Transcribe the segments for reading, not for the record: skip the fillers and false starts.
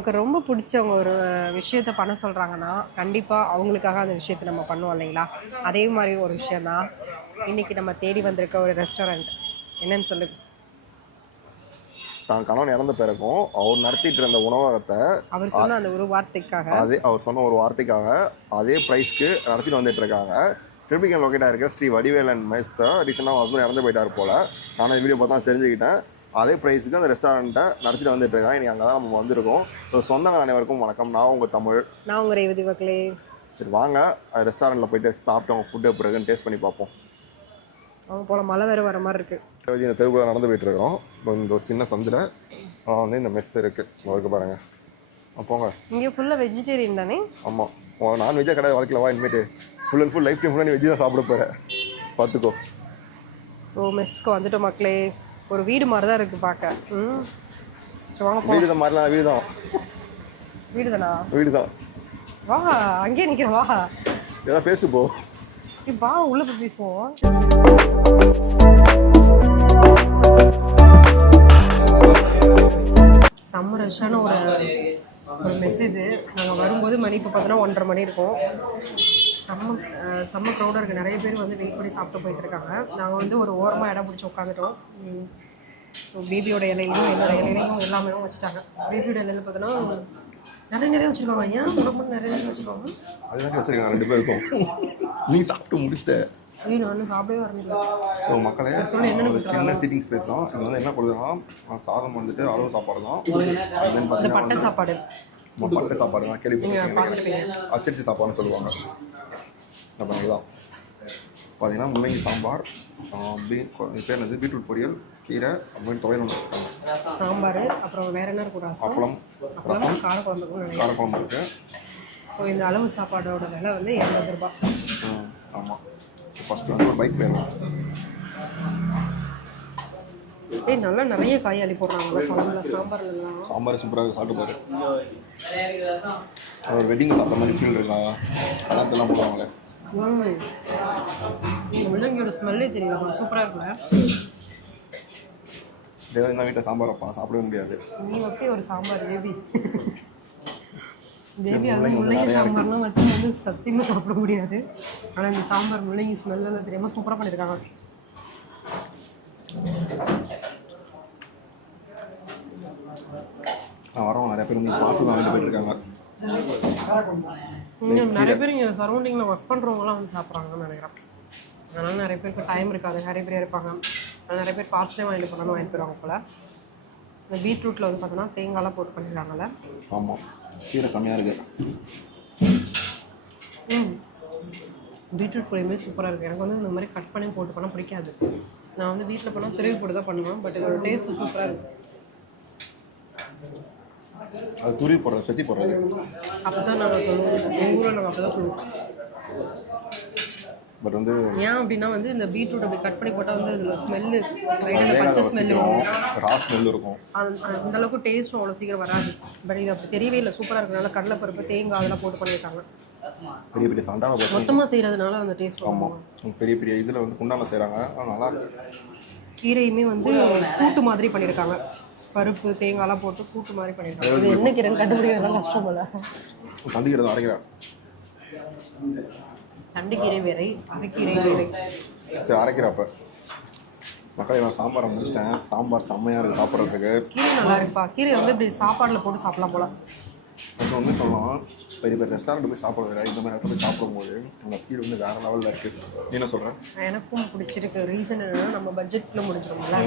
நமக்கு ரொம்ப பிடிச்சவங்க ஒரு விஷயத்த பண்ண சொல்கிறாங்கன்னா கண்டிப்பாக அவங்களுக்காக அந்த விஷயத்தை நம்ம பண்ணுவோம் இல்லைங்களா? அதே மாதிரி ஒரு விஷயந்தான் இன்றைக்கி நம்ம தேடி வந்திருக்க ஒரு ரெஸ்டாரண்ட். என்னன்னு சொல்லு. தான் கணவன் இறந்த பிறகும் அவர் நடத்திட்டு இருந்த உணவகத்தை அவர் சொன்ன அந்த ஒரு வார்த்தைக்காக அவர் சொன்ன ஒரு வார்த்தைக்காக அதே ப்ரைஸ்க்கு நடத்திட்டு வந்துட்டு இருக்காங்க. ட்ரிபிகன் லொக்கேட்டாக இருக்க ஸ்ரீ வடிவேலன் மெஸ் ரீசெண்டாக ஹஸ்பண்ட் இறந்து போயிட்டார் போல். நான் இந்த வீடியோ பார்த்தா தெரிஞ்சுக்கிட்டேன். அதே ப்ரைஸுக்கு அந்த ரெஸ்டாரண்ட்டை நடத்திட்டு வந்துட்டு இருக்காங்க. இன்றைக்கி அங்கே தான் நம்ம வந்திருக்கோம். சொந்தங்கள் அனைவருக்கும் வணக்கம். நான் உங்கள் தமிழ். நான் உங்கள் ரேவதி மக்களே. சரி வாங்க ரெஸ்டாரண்ட்டில் போயிட்டு சாப்பிட்டு அவங்க ஃபுட்டு எப்படி இருக்குன்னு டேஸ்ட் பண்ணி பார்ப்போம். அவங்க போல் மழை வேறு வர மாதிரி இருக்குது. இந்த தெருவுக்குள்ள நடந்து போயிட்டுருக்கோம். இப்போ இந்த ஒரு சின்ன சந்தில் வந்து இந்த மெஸ் இருக்குது. இருக்கு பாருங்கள். போங்க. இங்கே ஃபுல்லாக வெஜிடேரியன் தானே? ஆமாம். நான்வெஜ்ஜாக கிடையாது வாழ்க்கையில். வா இனிமேட்டு full and full life time ஃபுல்லாக நீ வெஜ்ஜு தான் சாப்பிட போகிறேன். பார்த்துக்கோ. ஓ மெஸ்க்கு வந்துட்டோம் மக்களே. ஒரு வீடு மாதிரி தான் இருக்குது பார்க்க. வாங்க வீடு தான் மாதிரிலாம் வீடு தான். வீடு தானா? வீடு தான். வா அங்கேயே நிற்கிறேன். வா ஏதாவது பேசிட்டு போ. வா உள்ள போய் பேசுவோம். செம்ம ரஷ்ஷான ஒரு மெஸ் இது. நாங்கள் வரும்போது மணி இப்போ பார்த்தோன்னா 1:30 மணி இருக்கும். செம்ம க்ரௌடாக இருக்குது. நிறைய பேர் வந்து வெயிட் பண்ணி சாப்பிட்டு போயிட்டு இருக்காங்க. நாங்கள் வந்து ஒரு ஓரமாக இடம் பிடிச்சி உட்காந்துட்டோம். ஸோ பேபியோட இலையிலையும் என்னோட இலையிலையும் எல்லாமே வச்சுட்டாங்க. பேபியோட இலையில பார்த்தோன்னா நிறைய வச்சுருக்காங்க. ஏன் உடம்பு நிறைய வச்சுருக்காங்க. அதுதான் வச்சுருக்காங்க 2 பேருக்கும். நீ சாப்பிட்டு முடிச்சிட்ட. வீடு வந்து சாப்பிடவே வரல. மக்களே சின்ன சீட்டிங் ஸ்பேஸ் தான். இது வந்து என்ன கொடுக்குறோன்னா சாதம் வந்துட்டு அளவு சாப்பாடு தான். பட்டை சாப்பாடு. பட்டை சாப்பாடு தான் கேள்விப்பட்டிருக்கீங்க. அச்சரிசி சாப்பாடுன்னு சொல்லுவாங்க. அப்போ தான் பார்த்தீங்கன்னா முள்ளங்கி சாம்பார், பேர் என்னது பீட்ரூட் பொரியல், கீரை அப்படின்னு துவையல் ஒன்று வச்சுருக்காங்க. சாம்பார் அப்புறம் வேறு என்ன இருக்கும்? அப்பளம், ரசம், காரக்குழம்பு இருக்குது. ஸோ இந்த அளவு சாப்பாடோட விலை வந்து 200 ரூபாய். ஆமாம். ஃபஸ்ட்டு வந்து ஒரு பைக் வேணும். நல்லா நிறைய காய் அள்ளி போடுறாங்க சாம்பார்லாம். சாம்பார் சூப்பராக சாப்பிட்டு பாரு. ஒரு வெட்டிங் சாப்பிட்ற மாதிரி ஃபீல் இருக்கா? அதெல்லாம் போடுவாங்களே. முள்ளங்கியோட ஸ்மெல்லே தெரியல. சூப்பராக இருக்குல்ல? தேவன் வீட்டில் சாம்பார் வைப்பா, சாப்பிடவே முடியாது. நீ வைப்பே ஒரு சாம்பார் தேவி. தேவி அது முள்ளங்கி சாம்பார்லாம் வச்சு வந்து சத்தியமாக சாப்பிட முடியாது. ஆனால் இந்த சாம்பார் முள்ளங்கி ஸ்மெல்லாம் தெரியாமல் சூப்பராக பண்ணியிருக்காங்க. வரவங்க நிறைய பேர் வந்து பாசம் தான் வாங்கிட்டு போயிட்டுருக்காங்க. நிறைய பேர் இங்கே சரௌண்டிங்கில் ஒர்க் பண்ணுறவங்களாம் வந்து சாப்பிட்றாங்கன்னு நினைக்கிறேன். அதனால் நிறைய பேருக்கு டைம் இருக்காது. நிறைய பேர் இருப்பாங்க. அதனால் நிறைய பேர் ஃபாஸ்ட்டே வாங்கிட்டு போனாலும் வாங்கிட்டு போயிடுவாங்க போல். இந்த பீட்ரூட்டில் வந்து பார்த்தோன்னா தேங்காய்லாம் போட்டு பண்ணிடுறாங்கல்ல. ஆமாம், கீரை செம்மையாக இருக்குது. பீட்ரூட் பொரியுமே சூப்பராக இருக்குது. எனக்கு வந்து இந்த மாதிரி கட் பண்ணி போட்டு பண்ணால் பிடிக்காது. நான் வந்து வீட்டில் போனால் துருவி போட்டு தான் பண்ணுவேன். பட் இதோட டேஸ்ட்டு சூப்பராக இருக்குது. அது துருவி போடுறது, செத்தி போடுறது. அப்போ தான் நாங்கள் சொல்லுவோம். எங்கள் ஊரில் நாங்கள் அப்போ தான் சொல்லுவோம். பட் வந்து ஏன் அப்படின்னா வந்து இந்த பீட்ரூட் அப்படி கட் பண்ணி போட்டால் வந்து அதில் ஸ்மெல்லு பச்சை ஸ்மெல்லு இருக்கும், ரா ஸ்மெல் இருக்கும். அந்த அளவுக்கு டேஸ்ட்டும் அவ்வளோ சீக்கிரம் வராது. பட் இது அப்படி தெரியவே இல்லை. சூப்பராக இருக்கிறதுனால கடலைப்பருப்பு, தேங்காய் அதெல்லாம் போட்டு பண்ணியிருக்காங்க. பெரிய பெரிய சண்டான போட்டு மொத்தமாக செய்கிறதுனால அந்த டேஸ்ட். ஆமாம், பெரிய பெரிய இதில் வந்து குண்டான செய்கிறாங்க. நல்லா இருக்கு. கீரையுமே வந்து கூட்டு மாதிரி பண்ணியிருக்காங்க. பருப்பு தேங்காய்லாம் போட்டு கூட்டு மாதிரி பண்ணியிருக்காங்க. இது என்ன கீரைன்னு கண்டுபிடிக்கிறதுலாம் கஷ்டம் போல. தண்டிக்கீரை தான் அரைக்கிறேன். தண்டுக்கீரை வேறை, அரைக்கீரை வேறை. சரி அரைக்கிறப்ப மக்களே நான் சாம்பாரை முடிச்சிட்டேன். சாம்பார் செம்மையாக இருக்குது சாப்பிட்றதுக்கு. கீரை நல்லா இருக்குப்பா. கீரை வந்து இப்படி சாப்பாடில் போட்டு சாப்பிடலாம் போல. அது வந்து சொல்லலாம், பெரிய பெரிய ரெஸ்டாரண்ட் போய் சாப்பிட்றது இந்த மாதிரி இடத்துல போய் சாப்பிடும்போது அந்த ஃபீல் வந்து வேறு லெவலில் இருக்குது. என்ன சொல்கிறேன்? எனக்கும் பிடிச்சிருக்கு. ரீசன் என்னன்னா நம்ம பட்ஜெட்டில் முடிச்சிடும்ல.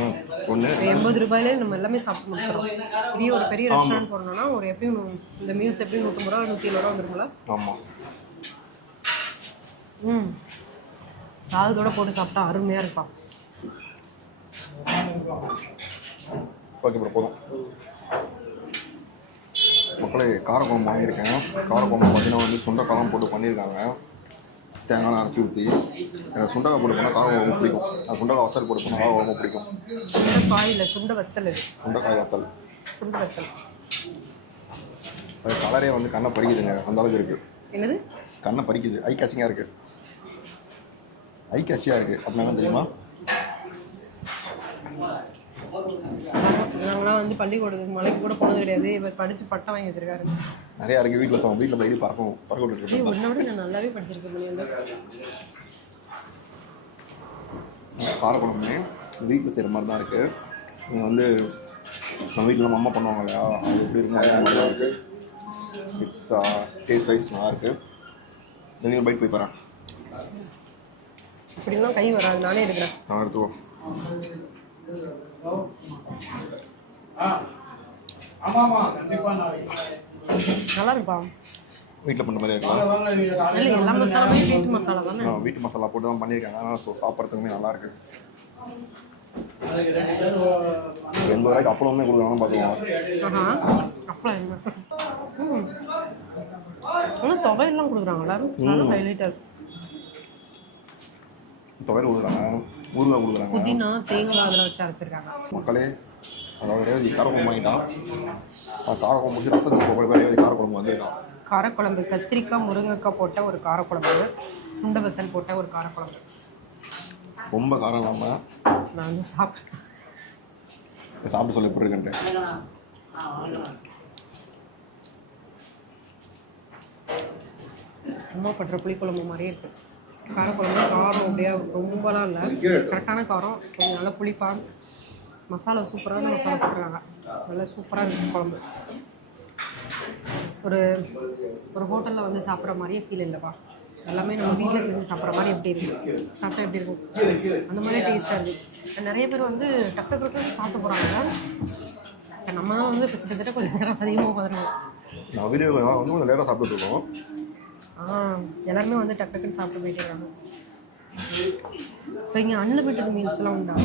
ஒன்று 80 ரூபாயிலே நம்ம எல்லாமே சாப்பிட்டு முடிச்சிடும். இதே ஒரு பெரிய ரெஸ்டாரண்ட் போனோம்னா ஒரு எப்பயும் இந்த மீல்ஸ் எப்படியும் 150 ரூபா 170 ரூபா வந்துருக்கும்ல. ஆமாம். சாதத்தோடு போட்டு சாப்பிட்டா அருமையாக இருப்பான். ஓகே ப்ரோ, போதும். மக்களே காரக்குழம்பு வாங்கியிருக்கேன். காரக்குழம்பு பார்த்தீங்கன்னா வந்து சுண்டைக்காலாம் போட்டு பண்ணியிருக்காங்க. தேங்காய் அரைச்சி ஊற்றி. எனக்கு சுண்டைக்காய் போட்டு போனால் காரக்குழம்பு ரொம்ப பிடிக்கும். அது சுண்டைக்காய் வத்தல் போட்டு போனால் காரம் ரொம்ப பிடிக்கும். சுண்டைக்காயில் சுண்டை வத்தல். சுண்டைக்காய் வத்தல். சுண்டை வத்தல். அது கலரே வந்து கண்ணை பறிக்குதுங்க. அந்த அளவுக்கு இருக்குது. என்னது? கண்ணை பறிக்குது. ஐ கேச்சிங்காக இருக்குது. ஐ கேட்சியாக இருக்குது. அப்படின்னா தெரியுமா? நாங்களாம் வந்து பள்ளிக்கூடத்துக்கு மலைக்கு கூட போனது கிடையாது. இவர் படித்து பட்டம் வாங்கி வச்சிருக்காரு. நிறையா இருக்குது வீட்டில் டெய்லி பறக்க விட்டுருக்கு. உன்னை விட நான் நல்லாவே படிச்சிருக்கேன் முடியாது. காரக்குழம்புமே வீட்டில் செய்கிற மாதிரி தான் இருக்குது. நீங்கள் வந்து நம்ம வீட்டில் நம்ம அம்மா பண்ணுவாங்க இல்லையா, அது எப்படி இருக்கும் அதே மாதிரி தான் இருக்குது. இட்ஸ் டேஸ்ட் வைஸ் நல்லா இருக்குது. நீங்கள் பைட் போய் போகிறேன். இப்படிலாம் கை வராது, நானே எடுக்கிறேன். நான் எடுத்துவோம். நல்லா இருப்பா. வீட்டில் பண்ண மாதிரி இருக்கலாம். இல்லை, எல்லா மசாலாமே வீட்டு மசாலா தானே. வீட்டு மசாலா போட்டு தான் பண்ணியிருக்காங்க. அதனால் சாப்பிட்றதுக்குமே நல்லாயிருக்கு. 80 ரூபாய்க்கு அப்பளமே கொடுக்குறாங்கன்னு பார்த்துக்கோங்க. அப்பளம் என்ன ஆனால் துவையெல்லாம் கொடுக்குறாங்களா? ஹைலைட்டர் துவையல் கொடுக்குறாங்க, ஊறுகாய் கொடுக்குறாங்க, புதினா தேங்காய் அதில் வச்சு அரைச்சிருக்காங்க. மக்களே அதாவது ரேவதி காரக்குழம்பு வாங்கிட்டான். காரக்குழம்பு முடிச்சு ரசத்துக்கு போகிற ரேவதி காரக்குழம்பு வந்திருக்கான். காரக்குழம்பு கத்திரிக்காய் முருங்கைக்காய் போட்ட ஒரு காரக்குழம்பு, சுண்ட வத்தல் போட்ட ஒரு காரக்குழம்பு. ரொம்ப காரம் இல்லாமல் நான் வந்து சாப்பிட்டு சொல்லி எப்படி இருக்குன்ட்டு. அம்மா பண்ணுற புளிக்குழம்பு மாதிரியே இருக்கு. காரக்குழம்பு காரம் அப்படியே ரொம்பலாம் இல்லை, கரெக்டான காரம், கொஞ்சம் நல்லா புளிப்பாக, மசாலா சூப்பரான மசாலா போட்டுருக்காங்க. நல்லா சூப்பராக இருக்குது குழம்பு. ஒரு ஒரு ஹோட்டலில் வந்து சாப்பிட்ற மாதிரியே ஃபீல் இல்லைப்பா. எல்லாமே நம்ம வீட்டில் செஞ்சு சாப்பிட்ற மாதிரி எப்படி இருக்குது, சாப்பிட்டா எப்படி இருக்கும் அந்த மாதிரியே டேஸ்ட்டாக இருக்குது. நிறைய பேர் வந்து டக்கு டக்கு சாப்பிட்டு போகிறாங்க. நம்ம தான் வந்து கிட்டத்தட்ட கொஞ்சம் நேரம் அதிகமாக பார்த்துருக்கோம். நான் வீடியோ வந்து கொஞ்சம் லேட்டாக சாப்பிட்டு இருக்கோம். எல்லாருமே வந்து டக்கு டக்குன்னு சாப்பிட்டு போயிட்டே இருக்காங்க. இப்போ இங்கே அன்லிமிட்டட் மீல்ஸ்லாம் உண்டா?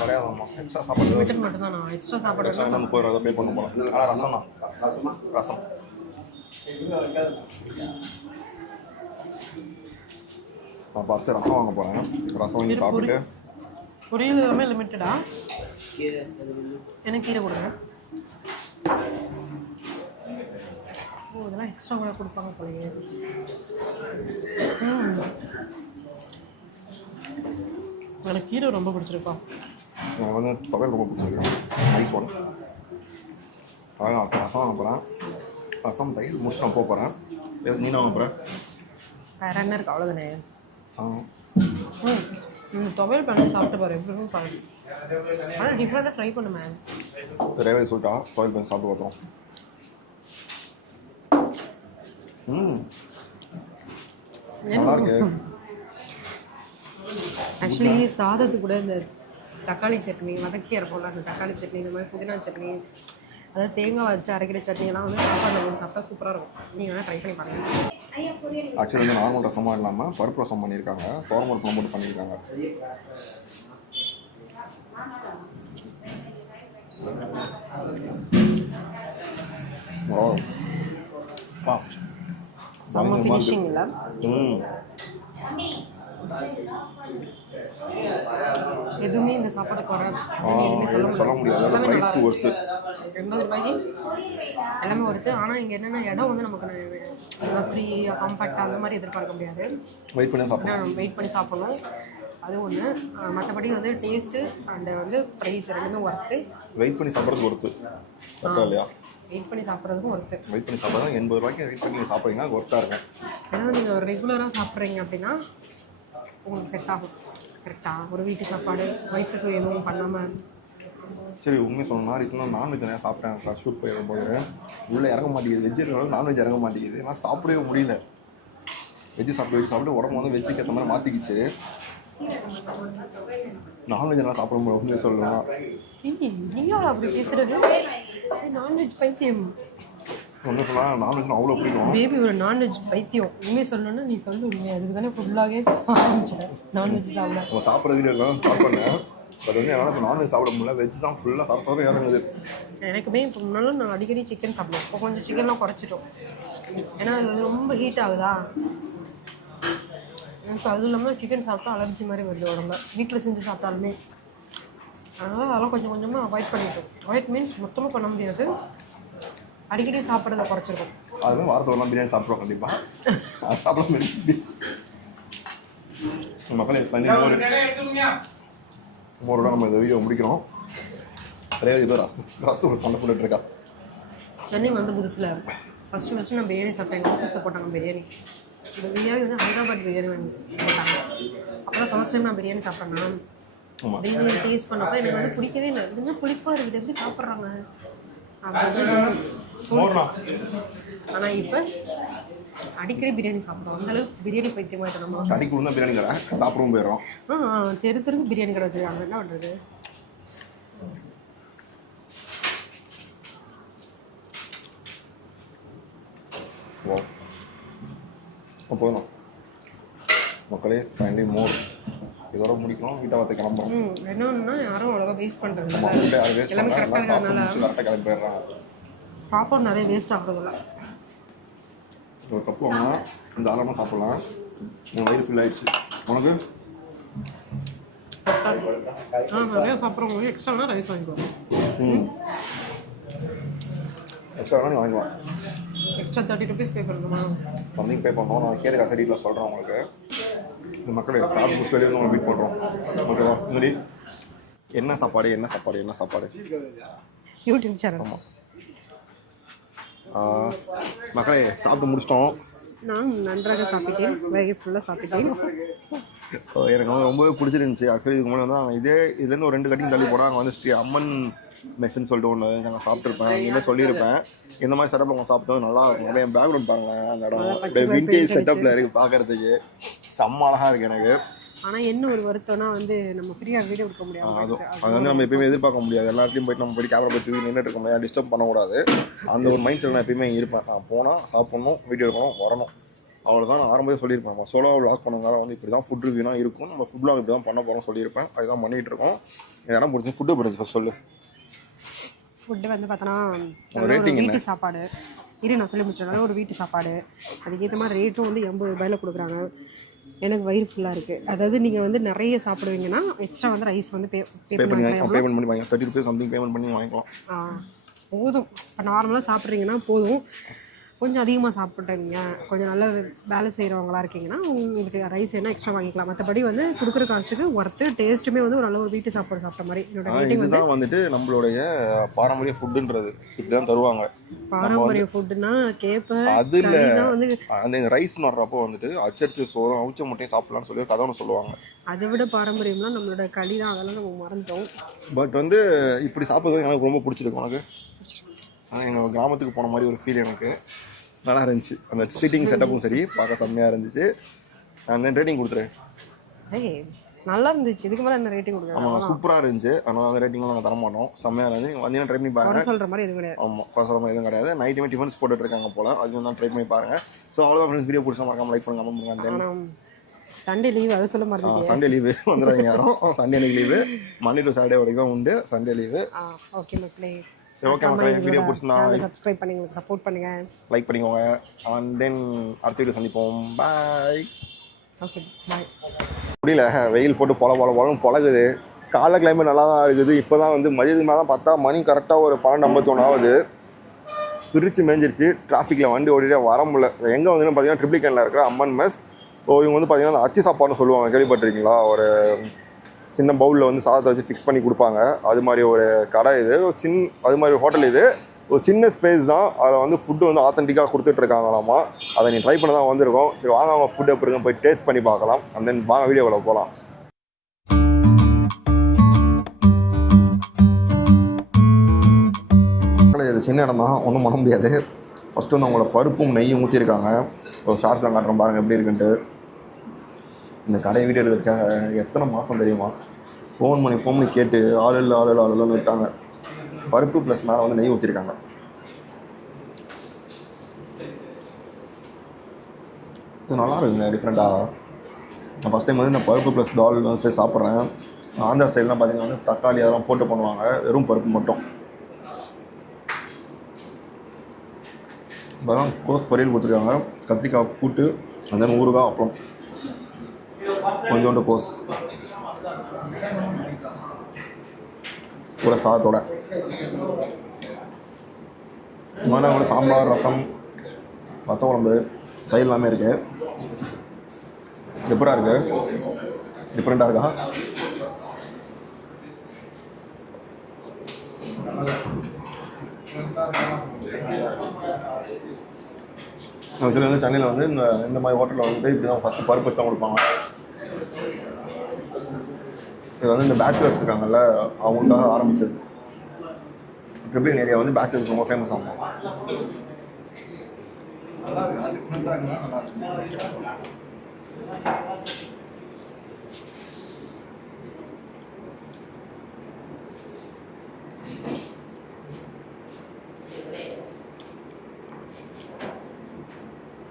கிடையாதும்மா, எக்ஸ்ட்ரா சாப்பாடு லிமிட்டட் மட்டும் தான். நான் எக்ஸ்ட்ரா சாப்பாடு 30 ரூபா பே பண்ண போகலாம். ஆனால் ரசம் தான், ரசம் நான் பார்த்து ரசம் வாங்க போகிறேன். ரசம் வாங்கி சாப்பிட்டு பொரியல் எல்லாமே லிமிட்டடா? எனக்கு கீரை கொடுங்க. ஓ, இதெல்லாம் எக்ஸ்ட்ரா கூட கொடுப்பாங்க போலயே. எனக்கு கீரை ரொம்ப பிடிச்சிருக்கா. எனக்கு வந்து துவையல் ரொம்ப பிடிச்சிருக்கு, நைஸ் ஒன். அதான் நான் ரசம் வாங்க போகிறேன். ரசம் தயிர் முடிச்சு நான் போகிறேன். நீ நான் வாங்க போகிறேன். வேற என்ன இருக்குது? அவ்வளோதானே. ஆ இந்த துவையல் பண்ணி சாப்பிட்டு பாரு, எப்படி பாரு. ஆனால் டிஃப்ரெண்ட்டாக ட்ரை பண்ணுமே. ரேவதி சொல்லிட்டா துவையல் பண்ணி சாப்பிட்டு பார்த்தோம். நல்லா இருக்கு. ஆக்சுவலி சாதத்துக்கு கூட இந்த தக்காளி சட்னி, வதக்கி இறப்போம்ல, அந்த தக்காளி சட்னி, இந்த மாதிரி புதினா சட்னி, அதாவது தேங்காய் வச்சு அரைக்கிற சட்னியெல்லாம் வந்து சாப்பாடு சாப்பிட்டா சூப்பராக இருக்கும். நீங்கள் வேணால் ட்ரை பண்ணி பாருங்கள். ஆக்சுவலி வந்து நார்மல் ரசமாக இல்லாமல் பருப்பு ரசம் பண்ணியிருக்காங்க, தோரம்பருப்புலாம் போட்டு பண்ணியிருக்காங்க. செம்ம ஃபினிஷிங் இல்லை? எதுவுமே இந்த சாப்பாடு குறை எதுவுமே சொல்ல முடியாது. எல்லாமே ப்ரைஸ்க்கு ஒர்த்து. 80 ரூபாய்க்கு எல்லாமே ஒர்த்து. ஆனால் இங்கே என்னென்ன இடம் வந்து நமக்கு நல்லா ஃப்ரீயாக காம்பேக்டாக அந்த மாதிரி எதிர்பார்க்க முடியாது. வெயிட் பண்ணி சாப்பிடணும். வெயிட் பண்ணி சாப்பிடணும், அது ஒன்று. மற்றபடி வந்து டேஸ்ட்டு அண்டு வந்து ப்ரைஸ் ரெண்டுமே ஒர்த்து. வெயிட் பண்ணி சாப்பிட்றது ஒர்த்து கரெக்டாக இல்லையா? வெயிட் பண்ணி சாப்பிட்றதுக்கும் ஒர்த்து. வெயிட் பண்ணி சாப்பிட்றது 80 ரூபாய்க்கு வெயிட் பண்ணி சாப்பிட்றீங்கன்னா ஒர்த்தாக இருக்கும். ஏன்னா நீங்கள் ஒரு ரெகுலராக சாப்பிட்றீங்க அப்படின்னா உங்களுக்கு செட் ஆகும் கரெக்டாக. ஒரு வீட்டு சாப்பாடு வயிற்றுக்கு எதுவும் பண்ணாமல். சரி, உண்மையை சொல்லணும்னா ரீசெண்டாக நான்வெஜ் நிறையா சாப்பிட்டேன். ஷூட் போயிடும்போது உள்ளே இறங்க மாட்டேங்குது. வெஜ்ஜு இருக்கிறவங்க நான்வெஜ் இறங்க மாட்டேங்குது. ஆனால் சாப்பிடவே முடியல. வெஜ்ஜு சாப்பிட்டு உடம்பு வந்து வெஜ்ஜுக்கு ஏற்ற மாதிரி மாற்றிக்கிச்சு. நான்வெஜ் எல்லாம் சாப்பிட முடியும் உண்மையை சொல்லணும்னா. நீங்கள் அப்படி பேசுகிறது நான்வெஜ் பைத்தியம். ஒன்றும் சொன்னால் நான்வெஜ் அவ்வளோ பிடிக்கும். பேபி ஒரு நான்வெஜ் பைத்தியம். உண்மையை சொல்லணும்னா நீ சொல்லு உண்மையை. அதுக்கு தானே ஃபுல்லாகவே ஆரம்பிச்சேன் நான்வெஜ் சாப்பிட. நம்ம சாப்பிட்ற வீடியோ ஸ்டார்ட் பண்ணேன். அது வந்து என்னால் இப்போ நான்வெஜ் சாப்பிட முடியல. வெஜ் தான் ஃபுல்லாக கரசாக இறங்குது. எனக்குமே இப்போ முன்னாலும் நான் அடிக்கடி சிக்கன் சாப்பிடுவேன். இப்போ கொஞ்சம் சிக்கன்லாம் குறைச்சிட்டோம். ஏன்னா அது வந்து ரொம்ப ஹீட் ஆகுதா. இப்போ அதுவும் இல்லாமல் சிக்கன் சாப்பிட்டா அலர்ஜி மாதிரி வருது உடம்பு. வீட்டில் செஞ்சு சாப்பிட்டாலுமே அதனால் அதெல்லாம் கொஞ்சம் கொஞ்சமாக அவாய்ட் பண்ணிட்டோம். அவாய்ட் மீன்ஸ் மொத்தமாக பண்ண முடியாது, அடிக்கடி சாப்பிட்றத குறைச்சிருக்கோம். அதுமாதிரி வாரத்தில் ஒரு பிரியாணி சாப்பிட்றோம் கண்டிப்பாக. அது சாப்பிட மக்களே மோரோட நம்ம இந்த வீடியோ முடிக்கிறோம். ரேவதி பேர் ரசத்தோட சண்டை போட்டுட்டு இருக்கா. சென்னை வந்து புதுசில் ஃபஸ்ட்டு நான் பிரியாணி சாப்பிட்டேன். எங்கள் ஆஃபீஸில் போட்டாங்க பிரியாணி. இந்த பிரியாணி வந்து ஹைதராபாத் பிரியாணி போட்டாங்க. அப்புறம் ஃபர்ஸ்ட் டைம் நான் பிரியாணி சாப்பிட்றேன். பிரியாணி டேஸ்ட் பண்ணப்போ எனக்கு வந்து பிடிக்கவே இல்லை. இதுவுமே புளிப்பாக இருக்குது, எப்படி சாப்பிட்றாங்க அப்படின்னு. ஆனால் இப்போ அடிக்கடி பிரியாணி சாப்பிட்றோம். அந்தளவுக்கு பிரியாணி பைத்தியமாயிட்டோம் நம்ம. கடைக்கு உள்ள பிரியாணி கடை சாப்பிடவும் போயிடுறோம். தெருக்கு பிரியாணி கடை வச்சுருக்காங்க, என்ன பண்ணுறது. போதும் மக்களே, ஃபைனலி மோர் இதோட முடிக்கணும். வீட்டை பார்த்து கிளம்புறோம். என்னன்னா யாரும் அவ்வளோவா வேஸ்ட் பண்ணுறது எல்லாமே கரெக்டாக கிளம்பி போயிடுறாங்க. சாப்பாடு நிறைய வேஸ்ட் ஆகுறதில்ல. ஒரு கப்பு வாங்கினா இந்த ஆளாமல் சாப்பிட்லாம். என் வயிறு ஃபில் ஆகிடுச்சு. உனக்கு நிறைய சாப்பிட்றவங்க எக்ஸ்ட்ரானா ரைஸ் வாங்கிக்குவோம். எக்ஸ்ட்ரா வேணா நீ வாங்கிக்கலாம். எக்ஸ்ட்ரா 30 rupees பே பண்ணணுமா? சம்திங் பே பண்ணோம். நான் கேட்க டீட்டெயில் சொல்கிறேன் உங்களுக்கு. இந்த மக்களை சாப்பிட்டு சொல்லி வந்து மீட் பண்ணுறோம். ஓகேவா? முன்னாடி என்ன சாப்பாடு என்ன சாப்பாடு என்ன சாப்பாடு யூடியூப் சேனல். ஆமாம் மக்களே, சாப்பிட்டு முடிச்சிட்டோம். நான் நன்றாக சாப்பிட்டேன், வயிறு ஃபுல்லாக சாப்பிட்டேன். எனக்கு வந்து ரொம்பவே பிடிச்சிருந்துச்சி. ஆக்சுவலி இதுக்கு முன்னாடி வந்து இதே இதுலேருந்து ஒரு 2 கட்டிங் தள்ளி போனால் அங்கே வந்து ஸ்ரீ அம்மன் மெஸ்ஸுன்னு சொல்லிட்டு ஒன்று நாங்கள் சாப்பிட்ருப்பேன். இங்கே சொல்லியிருப்பேன் இந்த மாதிரி செட்டப் அவங்க சாப்பிட்டது நல்லா இருக்கும். அப்படியே என் பேக்ரவுண்ட் பாருங்களேன், அந்த இடம் விண்டேஜ் செட்டப்பில் இருக்குது, பார்க்குறதுக்கு செம்ம அழகாக இருக்குது எனக்கு. ஆனால் என்ன ஒரு வருத்தம்னா வந்து நம்ம ஃப்ரீயாக வீடியோ எடுக்க முடியாது. அது வந்து நம்ம எப்பயுமே எதிர்பார்க்க முடியாது. எல்லா இடத்துலையும் போய்ட்டு நம்ம போய்ட்டு கேமரா வச்சு நின்றுட்டு இருக்க முடியாது, டிஸ்டர்ப் பண்ணக்கூடாது. அந்த ஒரு மைண்ட் செட் நான் எப்பயுமே இருப்பேன். நான் போனால் சாப்பிட்ணும், வீடியோ எடுக்கணும், வரணும், அவ்வளோதான். நான் ஆரம்பமே சொல்லியிருப்பேன். நம்ம சோலோ விளாக் பண்ணதுனால வந்து இப்படி தான் ஃபுட் ரிவ்யூனா இருக்கும், நம்ம ஃபுட் விளாக் இப்படி தான் பண்ண போகிறோம் சொல்லியிருப்பேன். அதுதான் பண்ணிகிட்டு இருக்கோம். இதெல்லாம் பிடிச்சி ஃபுட்டு பிடிச்சி ஃபஸ்ட் சொல்லு. ஃபுட்டு வந்து பார்த்தோன்னா வீட்டு சாப்பாடு நான் சொல்லி முடிச்சிட்டேன். ஒரு வீட்டு சாப்பாடு அதுக்கேற்ற மாதிரி ரேட்டும் வந்து 80 ரூபாயில் கொடுக்குறாங்க. எனக்கு வயிறு ஃபுல்லாக இருக்குது. அதாவது நீங்கள் வந்து நிறைய சாப்பிடுவீங்கன்னா எக்ஸ்ட்ரா வந்து ரைஸ் வந்து பேமெண்ட் பண்ணி வாங்கிக்கலாம். 30 rupees சம்திங் பேமெண்ட் பண்ணி வாங்கிக்கலாம். போதும். இப்போ நார்மலாக சாப்பிட்றீங்கன்னா போதும். கொஞ்சம் அதிகமாக சாப்பிட்டுங்க, கொஞ்சம் நல்ல வேலை செய்கிறவங்களா இருக்கீங்கன்னா உங்களுக்கு ரைஸ் வேணால் எக்ஸ்ட்ரா வாங்கிக்கலாம். மற்றபடி வந்து கொடுக்குற காசுக்கு ஒர்த்து, டேஸ்ட்டுமே வந்து ஒரு நல்ல ஒரு வீட்டு சாப்பாடு சாப்பிட்ட மாதிரி. இதுதான் வந்துட்டு நம்மளுடைய பாரம்பரிய ஃபுட்டுன்றது இப்படி தான் தருவாங்க. பாரம்பரிய ஃபுட்டுன்னா கேட்பேன். அதில் வந்து அந்த ரைஸ் நடுறப்போ வந்துட்டு அச்சரிச்சு சோறும் அவிச்ச முட்டையும் சாப்பிடலாம்னு சொல்லி கதை ஒன்று சொல்லுவாங்க. அதை விட பாரம்பரியம்லாம் நம்மளோட களி தான், அதெல்லாம் நம்ம மறந்தோம். பட் வந்து இப்படி சாப்பிட்றது எனக்கு ரொம்ப பிடிச்சிருக்கு. உனக்கு எங்கள் கிராமத்துக்கு போன மாதிரி ஒரு ஃபீல் எனக்கு நல்லா இருந்துச்சு. அந்த சீட்டிங் செட்டப்பும் சரி பார்க்க செம்மையாக இருந்துச்சு. அந்த ரேட்டிங் கொடுத்துரு. நல்லா இருந்துச்சு. இதுக்கு மேலே என்ன ரேட்டிங் கொடுக்குறேன்? ஆமாம், சூப்பராக இருந்துச்சு. ஆனால் அந்த ரேட்டிங்லாம் நாங்கள் தரமாட்டோம். செம்மையாக இருந்துச்சு. நீங்கள் வந்தீங்கன்னா ட்ரை பண்ணி பாருங்கள். சொல்கிற மாதிரி எதுவும் கிடையாது. ஆமாம், சொல்கிற மாதிரி எதுவும் கிடையாது. நைட்டுமே டிஃபன்ஸ் போட்டுட்டு இருக்காங்க போல், அது தான் ட்ரை பண்ணி பாருங்கள். ஸோ அவ்வளோதான் ஃப்ரெண்ட்ஸ். வீடியோ பிடிச்சா மறக்காம லைக் பண்ணுங்க, கமெண்ட் பண்ணுங்க. சண்டே லீவு அதை சொல்ல மாதிரி. சண்டே லீவு வந்துடுறாங்க யாரும். சண்டே எனக்கு லீவு, மண்டே டு சாட்டர்டே வரைக்கும் தான் உண்டு சண்டே லீவு. ஓகே மக்களே. சரி, ஓகே மக்களே, வீடியோ பிடிச்சினா சப்ஸ்கிரைப் பண்ணி எங்களுக்கு சப்போர்ட் பண்ணுங்க, லைக் பண்ணிக்கோங்க. அண்ட் தென் அடுத்த வீடியோ சந்திப்போம். பாய். Okay bye. முடியல, வெயில் போட்டு பொழகுது. காலைல கிளைமேட் நல்லா தான் இருக்குது. இப்போ தான் வந்து மதியத்துக்கு மேலே தான் பார்த்தா மணி கரெக்டாக ஒரு 12:51 ஆகுது. பிரித்து மேஞ்சிருச்சு. டிராஃபிக்கில் வண்டி ஓடிட்டே வர முடியல. எங்கே வந்துன்னு பார்த்தீங்கன்னா ட்ரிப்ளிகேனில் இருக்கிற அம்மன் மெஸ். ஸோ இவங்க வந்து பார்த்தீங்கன்னா அந்த அச்சி சாப்பாடுன்னு சொல்லுவாங்க, கேள்விப்பட்டிருக்கீங்களா? ஒரு சின்ன பவுலில் வந்து சாதத்தை வச்சு ஃபிக்ஸ் பண்ணி கொடுப்பாங்க. அது மாதிரி ஒரு கடை இது, ஒரு அது மாதிரி ஒரு ஹோட்டல் இது. ஒரு சின்ன ஸ்பேஸ் தான், அதில் வந்து ஃபுட்டு வந்து ஆத்தென்டிக்காக கொடுத்துட்ருக்காங்களாமா. அதை நீ ட்ரை பண்ண தான் வந்திருக்கோம். சரி வாங்க, அவங்க ஃபுட்டு எப்படி இருக்குன்னு போய் டேஸ்ட் பண்ணி பார்க்கலாம். அண்ட் தென் வாங்க வீடியோக்குள்ள போகலாம். இது சின்ன இடம் தான், ஒன்றும் பண்ண முடியாது. ஃபஸ்ட்டு வந்து அவங்களோட பருப்பும் நெய்யும் ஊற்றிருக்காங்க. ஒரு ஷார்ட்ஸ்லாம் காட்டுறோம் பாருங்கள் எப்படி இருக்குன்ட்டு. இந்த கடையை வீடியோ எடுக்கிறதுக்காக எத்தனை மாதம் தெரியுமா ஃபோன் பண்ணி கேட்டு ஆள் இல்லைன்னு விட்டாங்க. பருப்பு ப்ளஸ் மேலே வந்து நெய் ஊற்றிருக்காங்க. இது நல்லா இருக்குங்க, டிஃப்ரெண்ட்டாக. நான் ஃபஸ்ட் டைம் வந்து இந்த பருப்பு ப்ளஸ் தால் சரி சாப்பிட்றேன். ஆந்திரா ஸ்டைல்லாம் பார்த்தீங்கன்னா வந்து தக்காளி அதெல்லாம் போட்டு பண்ணுவாங்க, வெறும் பருப்பு மட்டும். இப்போதான் கோஸ் பொரியல் கொடுத்துருக்காங்க, கத்திரிக்காய் கூட்டு, அந்த ஊறுகாய், அப்பளம், கொஞ்சோண்டு கோஸ் கூட சாதத்தோட. மறுநாள் கூட சாம்பார், ரசம், வத்த குழம்பு, தயிர் எல்லாமே இருக்குது. எப்படா இருக்கு? டிஃப்ரெண்ட்டாக இருக்கா? ஆக்சுவலி வந்து சென்னையில் வந்து இந்த மாதிரி ஹோட்டலில் வந்து இப்படி தான் ஃபஸ்ட்டு பருப்பு வச்சு தான் கொடுப்பாங்க. இது வந்து இந்த பேச்சுலர்ஸ் இருக்காங்கல்ல அவங்களுக்காக ஆரம்பிச்சது. ட்ரிபிள் ஏரியா வந்து பேச்சுலர்ஸ் ரொம்ப ஃபேமஸ் ஆகும்.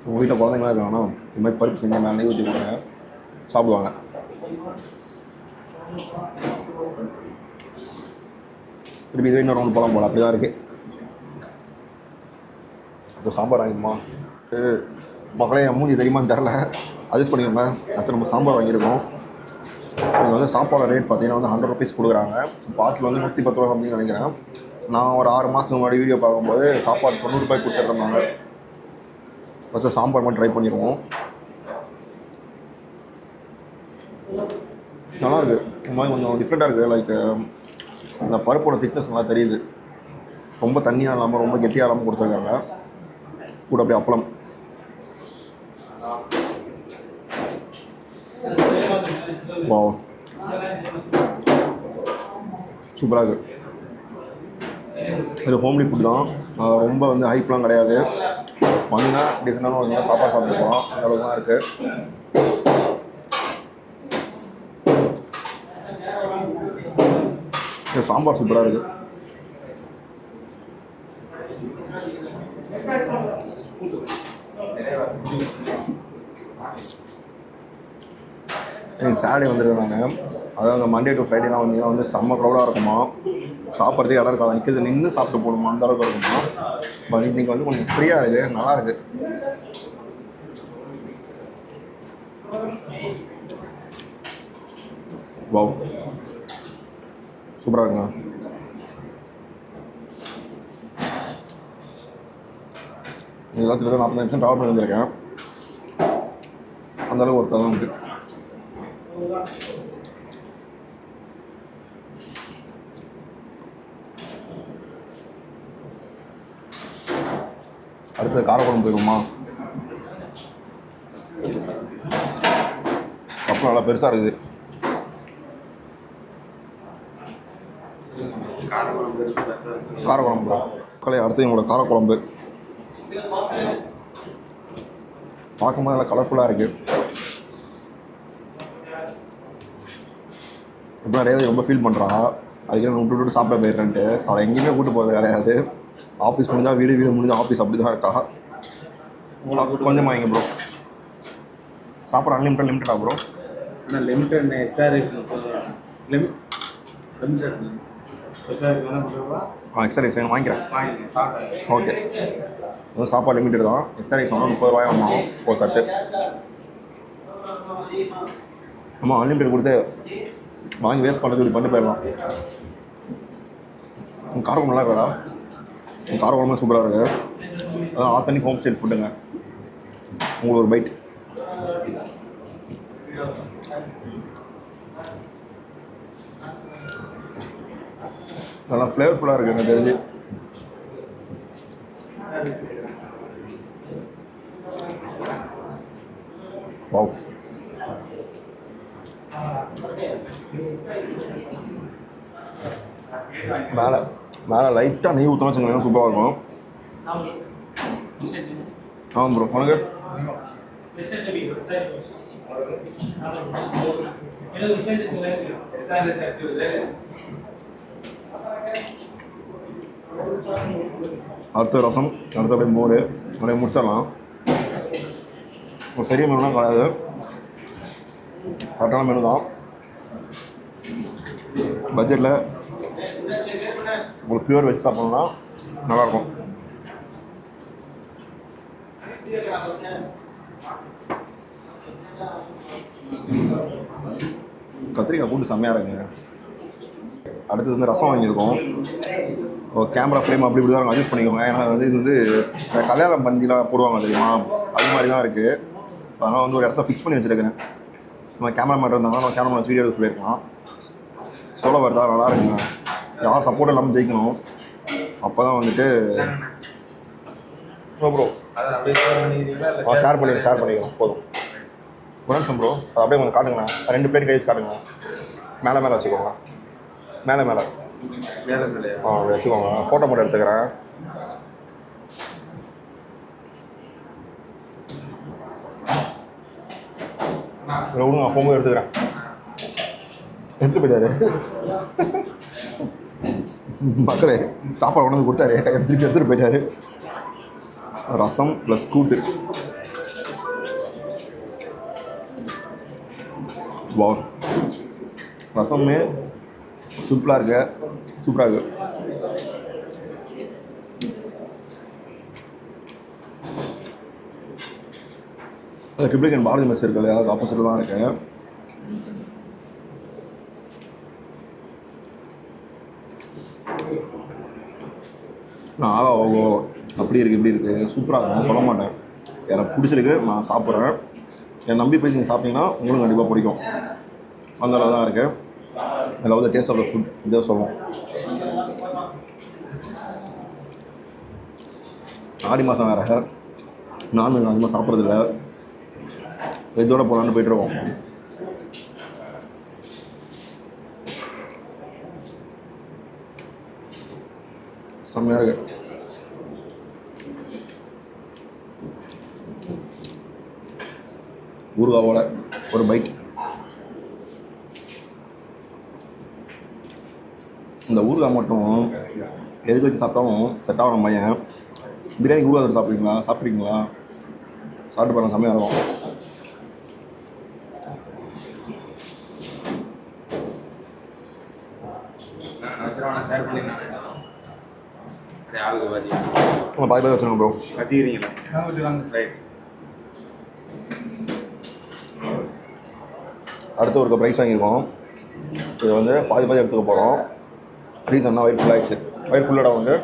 உங்கள் வீட்டில் குழந்தைங்களாம் இருக்காங்கன்னா இந்த மாதிரி பருப்பு செஞ்சு மேலே நெய் ஊற்றி கொடுங்க, சாப்பிடுவாங்க. திருப்பி இதே இன்னொரு ரவுண்டு போகலாம் போல, அப்படி தான் இருக்குது. இப்போ சாம்பார் வாங்கிக்குமா மக்களே, என் மூஞ்சி தெரியுமான்னு தெரில, அட்ஜஸ்ட் பண்ணிக்கோங்க. அடுத்து நம்ம சாம்பார் வாங்கியிருக்கோம். ஸோ இங்கே வந்து சாப்பாடு ரேட் பார்த்தீங்கன்னா வந்து 100 rupees கொடுக்குறாங்க. பார்சல் வந்து 110 ரூபா அப்படின்னு நினைக்கிறேன். நான் ஒரு 6 மாதத்துக்கு முன்னாடி வீடியோ பார்க்கும்போது சாப்பாடு 90 ரூபாய்க்கு கொடுத்துட்ருந்தாங்க. ஃபஸ்ட்டு சாம்பார் மட்டும் ட்ரை பண்ணிடுவோம். நல்லாயிருக்கு. இந்த மாதிரி கொஞ்சம் டிஃப்ரெண்ட்டாக இருக்குது. லைக் இந்த பருப்போட திக்னஸ் நல்லா தெரியுது. ரொம்ப தண்ணியாக இல்லாமல் ரொம்ப கெட்டியாக இல்லாமல் கொடுத்துருக்காங்க. கூட அப்படியே அப்பளம். வாவ், சூப்பராக இருக்குது. இது ஹோம்லி ஃபுட் தான், ரொம்ப வந்து ஹைப்லாம் கிடையாது. வந்தீங்கன்னா டீசெண்டான ஒரு சாப்பாடு சாப்பிட்டு போகலாம், அந்த அளவுக்கு தான் இருக்குது. இது சாம்பார் சூப்பராக இருக்குது. எனக்கு சாட்டர்டே வந்துருக்கேன் நான். அதாவது மண்டே டு ஃப்ரைடேலாம் வந்தீங்கன்னா வந்து செம்ம க்ரௌடாக இருக்குமா, சாப்பிட்றதுக்கு இடம் இருக்காது, நிற்கிறது நின்று சாப்பிட்டு போகணுமா, அந்த அளவுக்கு இருக்குமா. பட் இன்றைக்கி வந்து கொஞ்சம் ஃப்ரீயாக இருக்குது, நல்லா இருக்குது. வாவ், சூப்பராக இருக்குங்க. எல்லாத்துக்கும் 40 நிமிஷம் ட்ராவல் பண்ணி வந்திருக்கேன். அந்தளவுக்கு ஒருத்தர் தான் இருக்குது. அடுத்தது காரக்குழம்பு போயிடுமா. கப்பு நல்லா பெருசாக இருக்குது. காரக்குழம்பு கலை. அடுத்து எங்களோட காரக்குழம்பு பார்க்கும்போது நல்லா கலர்ஃபுல்லாக இருக்குது. இப்போலாம் ரேவதி ரொம்ப ஃபீல் பண்ணுறா, அதுக்கு நான் விட்டு சாப்பிட போயிடுறேன்ட்டு. அவளை எங்கேயுமே கூப்பிட்டு போகிறது கிடையாது. ஆஃபீஸ் முடிஞ்சால் வீடு, வீடு முடிஞ்சால் ஆஃபீஸ், அப்படி தான் இருக்கா. கொஞ்சமாக வாங்க ப்ரோ. சாப்பிட்ற லிமிட்டடா ப்ரோ? ஆனால் limited extra rice extra rice வேணும், வாங்கிக்கிறேன். ஓகே, சாப்பாடு லிமிட்டட் தான். எக்ஸ்ட்ரா ரைஸ் வாங்கினா 30 ரூபாய் ஆகும் ஒரு தட்டு. ஆமாம், அன்லிமிட்டட் கொடுத்து வாங்கி வேஸ்ட் பண்ணுறது இப்படி பண்ணிட்டு போயிடலாம். காரக்குழம்பு நல்லா இருக்கா? காரக்குழம்பு சூப்பராக இருக்குது. அதான் ஆத்தனிக் ஹோம் ஸ்டைல் ஃபுட்டுங்க. உங்களுக்கு ஒரு பைட். நல்லா ஃப்ளேவர்ஃபுல்லாக இருக்குது எனக்கு தெரிஞ்சு. வாவ், மேலே மேலே லைட்டாக நெய் ஊற்றணும் வச்சுக்கோங்க, சூப்பராக இருக்கும். ஆமாம் ப்ரோ, உனக்கு அடுத்த ரசம், அடுத்த அப்படியே மோர், அப்படியே முடிச்சிடலாம். ஒரு பெரிய மெனுலாம் கிடையாது, கரெக்டான மெனு தான். பட்ஜெட்டில் உங்களுக்கு பியூர் வெஜ் சாப்பிட்ணுன்னா நல்லாயிருக்கும். கத்திரிக்காய் கூட்டு செம்மையாக இருக்குங்க. அடுத்தது வந்து ரசம் வாங்கியிருக்கோம். கேமரா ஃப்ரேம் அப்படி இப்படி தான் அட்ஜஸ்ட் பண்ணிக்கோங்க. ஏன்னா வந்து இது வந்து கல்யாணம் பந்திலாம் போடுவாங்க தெரியுமா, அது மாதிரி தான் இருக்குது. அதனால் வந்து ஒரு இடத்த ஃபிக்ஸ் பண்ணி வச்சுருக்கேன். நம்ம கேமராமேன் இருந்தாங்கன்னா நம்ம கேமரா வீடியோ எடுக்க சொல்லியிருக்கலாம். சொல்ல வருதா, நல்லா இருக்குங்க. யார் சப்போர்ட் இல்லாமல் ஜெயிக்கணும். அப்போ தான் வந்துட்டு ப்ரோ அதை அப்படியே ஷேர் பண்ணிக்கிறீங்களா இல்லை ஷேர் பண்ணிக்கலாம் போதும். ஒரு நிமிஷம் ப்ரோ, அது அப்படியே கொஞ்சம் காட்டுங்கண்ணா. 2 பிளேட் கை வச்சு காட்டுங்க. மேலே வச்சுக்கோங்க. மேலே மேலே அப்படி வச்சுக்கோங்க. ஃபோட்டோ மட்டும் எடுத்துக்கிறேன். விடுங்க, போகும்போது எடுத்துக்கிறேன். எடுத்துட்டு போயிட்டாரு மக்களே. சாப்பாடு கொண்டு வந்து கொடுத்தாரு, எடுத்துகிட்டு போயிட்டாரு. ரசம் ப்ளஸ் கூட்டு. வா, ரசமே சூப்பராக இருக்கு. ட்ரிப்ளிகன் பாரதி மெஸ் இருக்கு இல்லையா, அது ஆப்போசிட்டில் தான் இருக்கு. நான் ஓ அப்படி இருக்குது இப்படி இருக்குது சூப்பராக இருக்கும் சொல்ல மாட்டேன். எனக்கு பிடிச்சிருக்கு, நான் சாப்பிட்றேன். என்னை நம்பி போய் நீங்கள் சாப்பிட்டீங்கன்னா உங்களுக்கு கண்டிப்பாக பிடிக்கும். அந்த அளவு தான் இருக்குது. I love the taste of the food இதே சொல்லுவோம். ஆடி மாதம் வேறு, நான்வெஜ் அதிகமாக சாப்பிட்றதில்ல. வெஜ்ஜோடு போகலான்னு போய்ட்டுருக்கோம். செம்மையாக இருக்கு. ஊறுகாவோட ஒரு பைட். இந்த ஊறுகாய் மட்டும் எதுக்கு வச்சு சாப்பிட்டாலும் செட் ஆகிற பையன். பிரியாணி ஊறுகாய் சாப்பிட்றீங்களா? சாப்பிட்டு பாருங்க, செம்மையாக இருக்கும். ஷேர் பண்ணிக்கிறேன். ஆளுக்கு பாதி பாதி வச்சுருங்க ப்ரோ. வச்சுக்கிறீங்களா? ரைட். அடுத்து ஒரு ப்ரைஸ் வாங்கியிருக்கோம். இது வந்து பாதி எடுத்துக்க போகிறோம். ரீசன்னா வயிறு ஃபுல்லாகிடுச்சு. வயிறு ஃபுல்லோட வந்து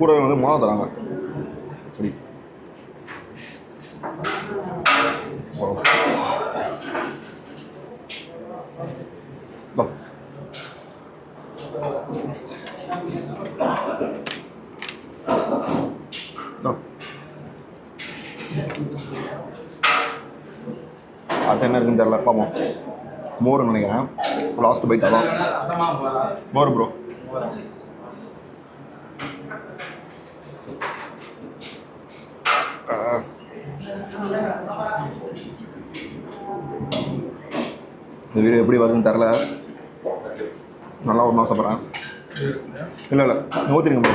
கூடவே வந்து மாவு தராங்க. சரி, அடுத்து என்ன இருக்குன்னு தெரியல, பார்ப்போம். மோர் நினைக்கிறேன். லாஸ்ட் பைட் அதான் மோர் ப்ரோ. இந்த வீடியோ எப்படி வருதுன்னு தெரில. நல்லா ஒரு ஆசைப்பட்றேன். இல்லை ஊற்றிருங்க ப்ரோ.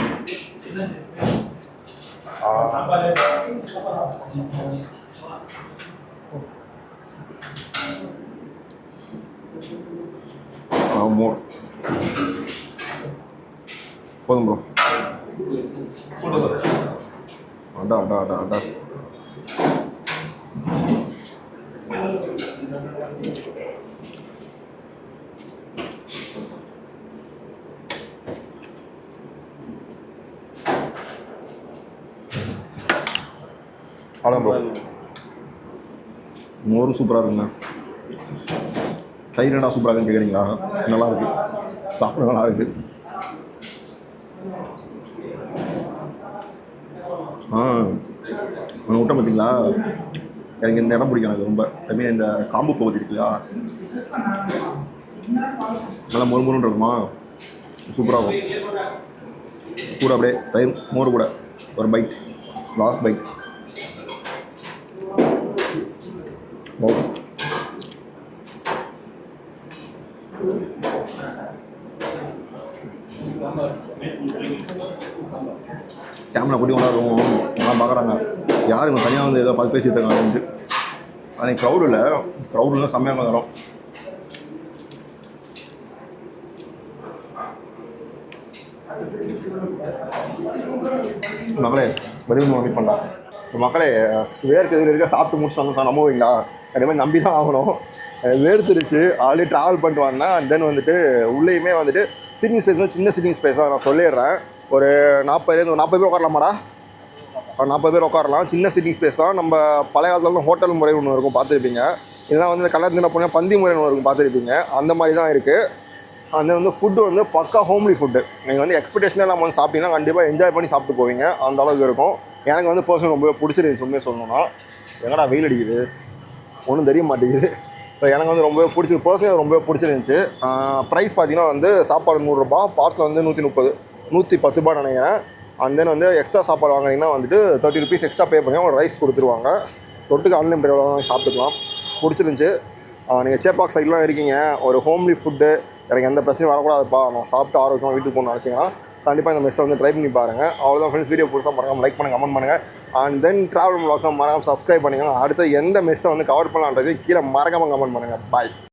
மோர் போதும் ப்ரோ. அடா அடா அடா அடா. அவ்வளோ ப்ரோ. மோரும் சூப்பராக இருக்குங்க. தயிர் என்ன சூப்பராக இருக்குன்னு கேட்குறீங்களா? நல்லாயிருக்கு, சாப்பிட நல்லா இருக்குது. ஒன்று விட்ட பார்த்தீங்களா, எனக்கு இந்த இடம் பிடிக்கும். எனக்கு ரொம்ப மீன் இந்த காம்பு பகுதி இருக்குல்லையா, நல்லா மொறு இருக்குமா, சூப்பராக இருக்கும். கூட அப்படியே தயிர் மோர் கூட ஒரு பைட், லாஸ்ட் பைட். கேமரா கூட்டி கொண்டாடுவோம் எல்லாம் பார்க்குறாங்க. யார் இவங்க தனியாக வந்து ஏதோ பார்த்து பேசிகிட்டு இருக்காங்கன்ட்டு. அன்றைக்கி க்ரௌடில் செம்மையாக வரும். மக்களே வெளியே மீட் பண்ணலாம். மக்களே வேர்க்கு இதில் இருக்க சாப்பிட்டு முடிச்சுட்டு நம்புவீங்களா? அதே மாதிரி நம்பி தான் ஆகணும். வேர்த்துருச்சு. ஆல்ரெடி ட்ராவல் பண்ணிட்டு வந்தேன். அண்ட் தென் வந்துட்டு உள்ளேயுமே வந்துட்டு சிட்டிங் ஸ்பேஸ் வந்து சின்ன சிட்டிங் ஸ்பேஸ் தான் நான் சொல்லிடுறேன். ஒரு 40 பேர் உட்காரலாமாடா? 40 பேர் உட்காரலாம். சின்ன சிட்டிங் ஸ்பேஸ் தான். நம்ம பழைய காலத்துல ஹோட்டல் முறை ஒன்று இருக்கும், பார்த்துருப்பீங்க. இதெல்லாம் வந்து கல்யாணத்தில் போனால் பந்தி முறை ஒன்று இருக்கும், பார்த்துருப்பீங்க. அந்த மாதிரி தான் இருக்குது. அந்த வந்து ஃபுட்டு வந்து பக்கா ஹோம்லி ஃபுட்டு. நீங்கள் வந்து எக்ஸ்பெக்டேஷனே இல்லாமல் வந்து சாப்பிட்டீங்கன்னா கண்டிப்பாக என்ஜாய் பண்ணி சாப்பிட்டு போவீங்க. அந்த அளவுக்கு இருக்கும். எனக்கு வந்து பர்சனல் ரொம்ப பிடிச்சிருந்துச்சு. உண்மையை சொல்லணும்னா, எங்கடா வெயில் அடிக்குது ஒன்றும் தெரிய மாட்டேங்குது. இப்போ எனக்கு வந்து ரொம்ப பிடிச்சது, பர்சனல் ரொம்ப பிடிச்சிருந்துச்சு. ப்ரைஸ் பார்த்தீங்கன்னா வந்து சாப்பாடு 100 ரூபா, பார்சல் வந்து 130 110 ரூபான்னு நினைக்கிறேன். அண்ட் தென் வந்து எக்ஸ்ட்ரா சாப்பாடு வாங்கினீங்கன்னா வந்துட்டு 30 ருபீஸ் எக்ஸ்ட்ரா பே பண்ணி ஒரு ரைஸ் கொடுத்துருவாங்க. தொட்டுக்கு அன்லிமிட்டட் வாங்கி சாப்பிட்டுக்கலாம். பிடிச்சிருந்துச்சி. நீங்கள் சேப்பாக் சைட்லாம் இருக்கீங்க, ஒரு ஹோம்லி ஃபுட்டு, எனக்கு எந்த பிரச்சனையும் வரக்கூடாதுப்பா, நான் சாப்பிட்டு ஆரோக்கியமாக வீட்டுக்கு போகணும்னு நினச்சிங்கன்னா கண்டிப்பாக இந்த மெஸ்ஸை வந்து ட்ரை பண்ணி பாருங்கள். அவ்வளோதான் ஃப்ரெண்ட்ஸ். வீடியோ புதுசாக மறக்காமல் லைக் பண்ணுங்கள், கமெண்ட் பண்ணுங்கள். அண்ட் தென் ட்ராவல் vlogs மறக்காமல் சப்ஸ்கிரைப் பண்ணுங்கள். அடுத்த எந்த மெஸ்ஸை வந்து கவர் பண்ணலான்றது கீழே மறக்காமல் கமெண்ட் பண்ணுங்கள். பாய்.